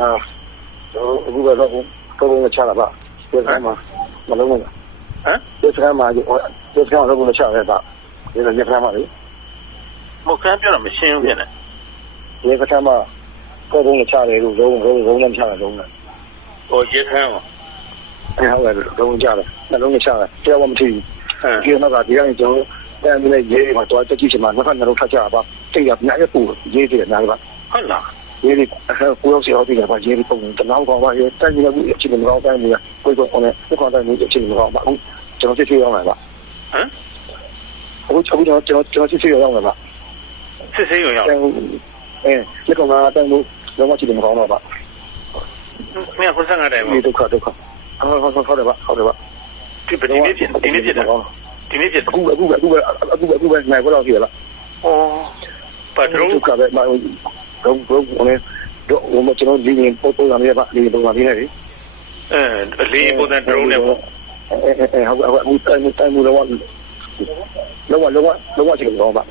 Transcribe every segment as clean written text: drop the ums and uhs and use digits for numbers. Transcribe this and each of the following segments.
အခုကတော့တော့ချလာပါဒီကမှာမလုံးဘူးဒီကမှာဒီကတော့ချရဲပါဒီကနေ့ကမှာလေ မဟုတ်ကမ်းပြောတော့မရှင်းဘူးဖြစ်နေ ဒီကမှာတော့ချရဲလို့လုံးနဲ့ချတာလုံးနဲ့ ဟိုရဲခန်းရော ဟုတ်တယ်လုံးချတယ်နှလုံးနဲ့ချတယ်တရားမထီးဒီမှာကဒီကနေကျွန်တော်တမ်းလေးရေးမှာတော့တက်ကြည့်ချင်မှာနှစ်ခါနှလုံးထချပါတိတ်ရများရပူရေးတယ်များပါ ဟုတ်လား ရေးကိုရောက်စီအောင်ဒီကပါရေးပုံတနောက်ကပါရေးတက်ကြည့်လို့အချိန်မကောင်းတိုင်းမျိုးကိုကိုနဲ့ဒီကောင်တိုင်းမျိုးအချိန်မကောင်းပါဘူးကျွန်တော်စစ်စစ်ရောက်လာပါအခုကျွန်တော်စစ်စစ်ရောက်လာပါ စစ်ဆေးရုံရောက် ဒီကောင်ကတိုင်းမျိုးလုံးဝအချိန်မကောင်းတော့ပါ မင်းက95တိုင်ပါ ဒီဒုက္ခဟုတ်တယ်ပါဒီနေ့ဖြစ်တယ်အခုပဲနိုင်တော့ဖြစ်လား အော်ပါဒရုံး ဒုက္ခပဲမဟုတ်ဘူးနဲ့တော့ကျွန်တော်ဒီနေ့ပို့ရမယ်ပါဒီပုံမှာနေတယ် အလေးပုံစံဒရုံးနဲ့ပေါ့ ဟုတ်တိုင်းမျိုးလုံးဝအချိန်မကောင်းပါ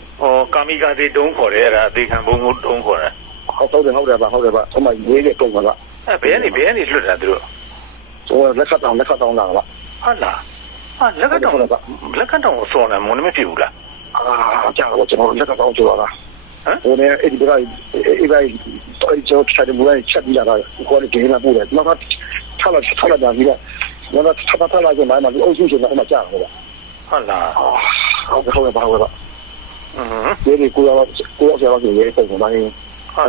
ကာမီကာစီတုံးခေါ်တယ်အဲ့ဒါအသေးခံဘုံကိုတုံးခေါ်တယ် ဟုတ်တယ်ပါအမရေးတဲ့ပုံကပါ ဘယ်ကနေလွတ်တာသူတို့ ကျွန်တော်လက်ခတ်တောင်းလာပါ ဟုတ်လားလက်ကတောင်ကိုစောနေမုန်းမဖြစ်ဘူးလား ကြာတော့ကျွန်တော်လက်ခတ်တောင်းကြွားတာဟိုနဲ့အဲ့ဒီဘက်တော့ကျွန်တော်ဖြတ်တယ်မလို့ချက်ပြီးလာတာကိုယ်ကဂိမ်းလာပို့တယ်နောက်ကထားလာတာပြီးတော့တော့ထားလာကြမှာအုပ်စုရှင်ကမှကြာတော့ဟုတ်လားဟုတ်တယ်ပါဒီကိုရောက်ဆိုရဲပုံမှန်တိုင်း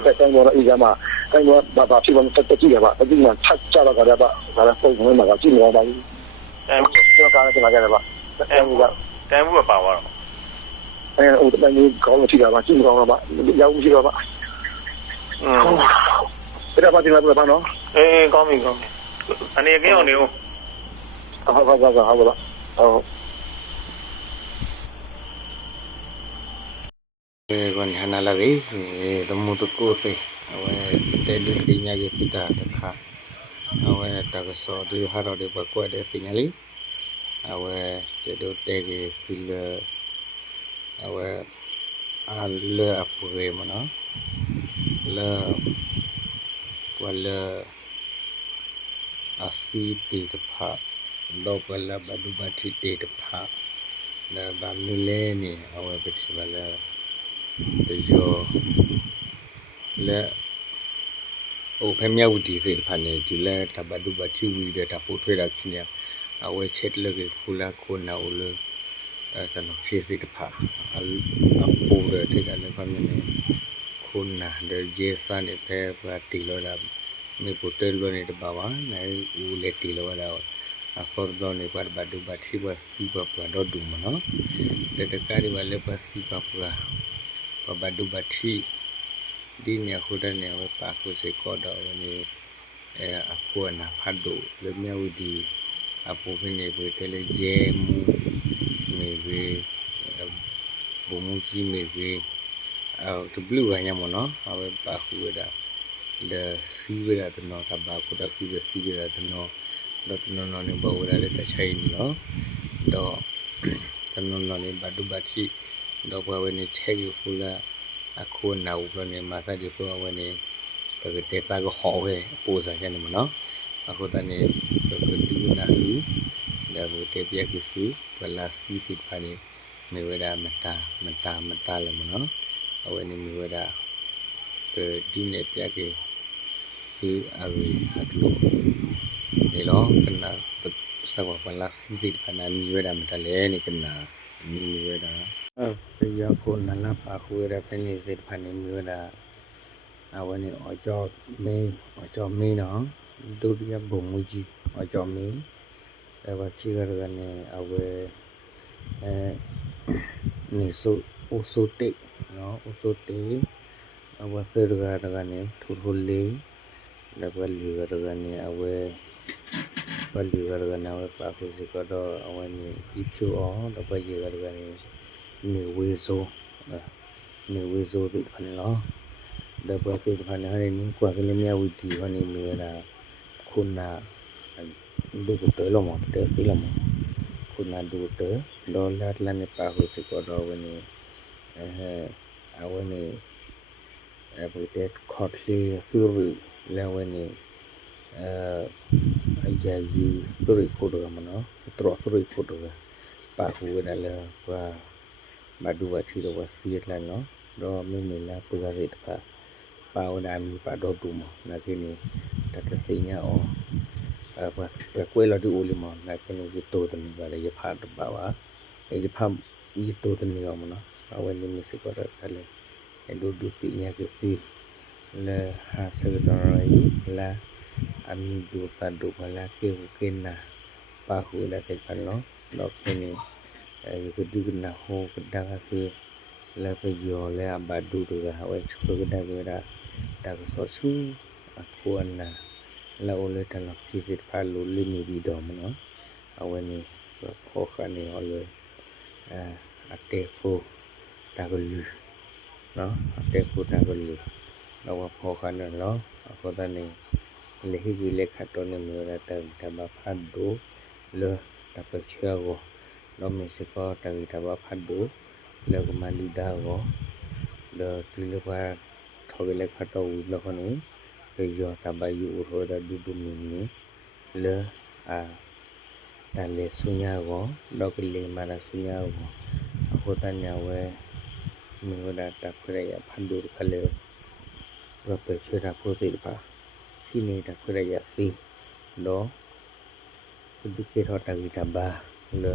တိုင်းတော့အေးကြမှာတိုင်းတော့ဘာဖြစ်လို့တက်ကြည့်ရပါအပြင်မှာထပ်ကြတော့ကြပါဒါလည်းပုံမှန်မှာကြည့်နေပါဘူးကျွန်တော်ကားနဲ့ကြတယ်ပါတိုင်းမှုကပါသွားတော့ဟိုတိုင်းကောင်းလို့ကြည့်တာပါကြည့်မကောင်းတော့ပါရောက်မရှိတော့ပါအဲ့ဒါပါတင်လာပါနော်ကောင်းပြီအနေကင်းအောင်နေဦးဟုတ်ပါဟုတ်còn hắn là cái tầm một tụt cô phải tên được sinh nhai cái sita được khá ta có số tôi hát được bật qua để sinh nhai lý cái đồ tê cái sil lơ áp cái mà nó lơ qua lơ asi tê tập hạ đâu qua lơ badu bati tê tập hạ là bám lê nè bị chìm là yo le o phemya wuti se phane di le tabadu ba chi wi de ta po thwe da khinya awe chet le ke phula ko na o le ta no khie se ta pha a po de the da le phame ne ko na de je sa ne phe ba ti lo da me po te lo ne de ba ba na u le ti lo da a for do ne par ba du ba thi ba si ba pa do du ma no de ka ri ba le ba si ba pa ba du ba thi đi nhà khu đó nhà với bà khu sẽ có đó này à khu na phát độ lấy nhau đi à bộ phim này với cái là dê mu mề về bộ mu chi mề về cái blue hay nhau mà nó à với bà khu đó là si về là nó cả bà khu đó khi về si về là nó đó nó nên bảo là lấy ta chạy nó đó nó nên bà du bà thi đó qua bên này chạy cái khu là aku nau plane masa gitu awani bagi teta ko howe posa kan mana aku tani bagi du nasu da bu te pya kisu bala si sit phani meweda mata le mana awani meweda ke dine pya ke su awi atlo ni lo kana sa ba bala si sit phana meweda mata le ni kana ni meweda bây giờ con là bà khui ra cái này dệt phải nên mưa là bên này ở cho mì nó tôi đi bùng mùi gì ở cho mì để bà chỉ ra cái này ở về này số tệ nó số tệ ở bên sơ ra cái này thổi lấy để bà lừa ra cái này ở về bà lừa ra cái này bà khui sẽ có đó ở bên này ít chỗ ở để bà lừa ra cái này nhiều quê số bị phần nó đợt bữa bị phần này những quả cái lem nhau thì phần này nữa là khôn là đủ tới lòng tới cái lòng khôn là đủ tới đó là này bà hồi sẽ có đó bên này áo bên này bởi tết khót lê xưa လဲဝဲနေအရာကြီးသူရိခိုးတော့မနော်တော်သူရိခိုးတော့ပါဟူရလဲကွာမဒူဝချီတော့စီရလဲနော်တော့မိလာပူရတဲ့တပါဝနာမီပါတော့တူမနာကိနေတတသိညာအောပဲကွဲလာတူအိုလီမနာကိနေဒီတိုးတယ်ပါလေရဖတ်ပါပါရဖတ်ဒီတိုးတယ်ရောမနော်အဝဲနေမစကောတာလေဒူဒူသိညာကစီလဲဟာစကတော့ရီလာအမီဒူဆာဒူဘလာကေဝကေနာပါဟူလာတဲ့ပနော်တော့ကိနေယကဒူကနာဟိုကဒါကစီလဲပယောလဲအဘဒူတူကဟဝဲချူကဒါကဒါဒါကဆောဆူအခုနာလာအိုလေတလခိဖစ်ဖာလူလီမီဒီဒေါမနော်အဝဲနေခေါ်ခနေဟောလေအတေဖိုတာကလူနော်အတေဖိုတာကလူတော့ခေါ်ခနေနော်အခုတည်းနေလေဟီကြီးလက်ခတ်တော့နေမျိုးရတဲ့တဘဖတ်ဒိုလေတပချေကိုတော့မစကောတဂီတဘဖတ်ဒိုလေကမလီဒါကိုတော့ဒီလိုပါထောက်လက်ခတ်တော့ဦးလခနူေယောတဘယူရိုဒဒူဒူမီနီလေတလေဆုညာကိုတော့ကလေးမလာဆုညာကိုအခုတညာဝဲမြေဝဒတခွရရဖန်ဒူခလေပပချေတာပိုစီပါဒီနေတာခွရရစီတော့ဒီကေထောတဂီတဘာလေ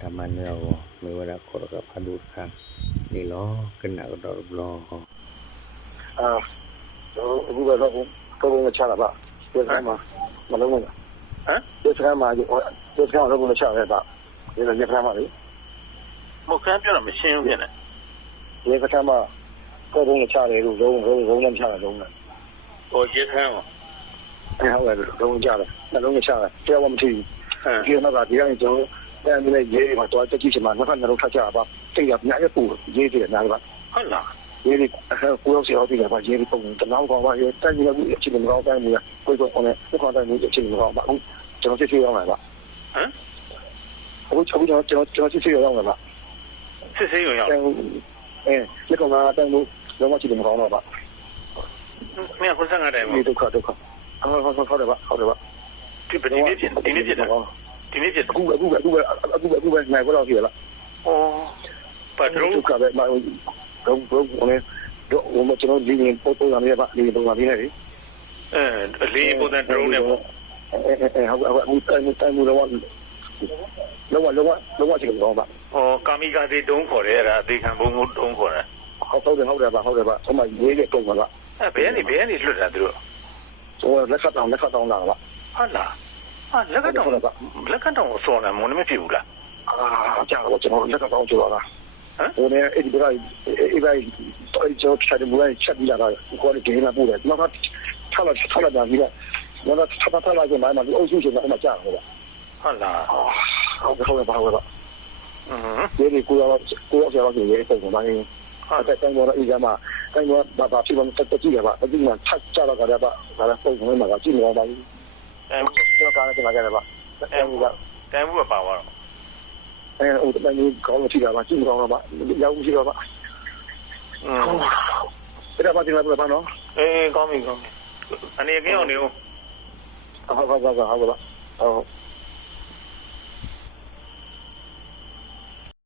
တမန်ရောမြေဝဒခေါ်တော့ဖန်ဒူခါဒီလောကနကတော့ဘလောအခုကတော့ကိုချလာပါဒီကမှာမလုံးဘူးဒီကမှာဒီကတော့ကိုချရဲပါဒီလိုညခါမှာလေမဟုတ်ကမ်းပြောတာမရှင်းဘူးဖြစ်နေဒီကမှာကိုချရဲလို့လုံးနဲ့ချတာလုံးနဲ့ဟိုရေခမ်းရောဟုတ်တယ်လုံးချတယ်နှလုံးချတယ်တရားမထီးဒီကတော့ဒီကနေကျွန်တော်တန်တဲ့ရေးမှာတော့တက်ကြည့်ချင်မှာနှစ်ခါနှလုံးထချပါတိတ်ရညရဲ့ပူရေးတယ်များပါဟုတ်လားရေးကိုရောက်စီအောင်ဒီကပါရေးပုံတနောက်ကောင်ပါရေးတိုင်ရဘူးအချင်းမကောင်းတိုင်းမျိုးကိုယ်ကိုနဲ့ဘုခေါင်းတိုင်းမျိုးအချင်းမကောင်းပါဘူးကျွန်တော်စစ်စစ်ရောက်လာပါဟမ်အခုကျွန်တော်စစ်စစ်ရောက်လာပါစစ်စစ်ရောက်ဒီကောင်ကတိုင်းမျိုးလုံးဝချစ်တယ်မကောင်းတော့ပါမင်းခုစံငါတိုင်းမျိုးဒုက္ခဟုတ်တယ်ပါဒီပဒီနေ့ဖြစ်ဒီနေ့ဖြစ်တာဒီနေ့ဖြစ်အခုပဲနိုင်တော့ပြီလားပတ်ရုံးကပဲမတော့တော့မကျွန်တော်ဒီနေ့ပို့ရမယ်ပါဒီပုံမှာပြနေတယ်လေးပုံစံ drone နဲ့ပေါ့ဟုတ်တိုင်းမူတော့လောချင်တော့ပါကာမီကာစီတုံးခေါ်တယ်အဲ့ဒါအသေးခံဘုံကိုတုံးခေါ်တယ်ဟုတ်တယ်ပါအမရေးတဲ့တုံးပါဘယ်ကနေလွတ်တာသူတို့လက်ခတ်တောင်းလာပါဟုတ်လားလက်ခတ်တောင်းကိုစော်နေမနေမဖြစ်ဘူးလားကြာတော့ကျွန်တော်လက်ခတ်တောင်းကြွားတာဟိုနေအဲ့ဒီတော့တော့ကျွန်တော်ချက်ဘူးချက်ပြီးလာတာကိုယ်ကဒီနေ့ပို့တယ်နောက်ထားလာတာပြီးတော့နောက်ထားလာကြမှာမအုပ်စုရှင်ကမှကြာတော့ဟုတ်လားဟုတ်ပါဒီကိုရောက်ရောက်နေရေးပုံမှန်တိုင်းတိုင်းတော့အီးကမှာတိုင်းတော့ဘာဖြစ်လို့တက်ကြည့်ရပါအဒီမှာထပ်ကြတော့ကြရပါဒါလည်းပုံမှန်မှာကြည့်နေပါဘူးကျွန်တော်ကားနဲ့ကြရပါတိုင်းဘူးကပါသွားတော့ဟိုတိုင်းကောင်းလို့ရှိတာပါကြည့်ကောင်းတော့ပါရောက်ရှိတော့ပါဒါပါတင်လာပါနော်ကောင်းပြီအနေကင်းအောင်နေဦးဟုတ်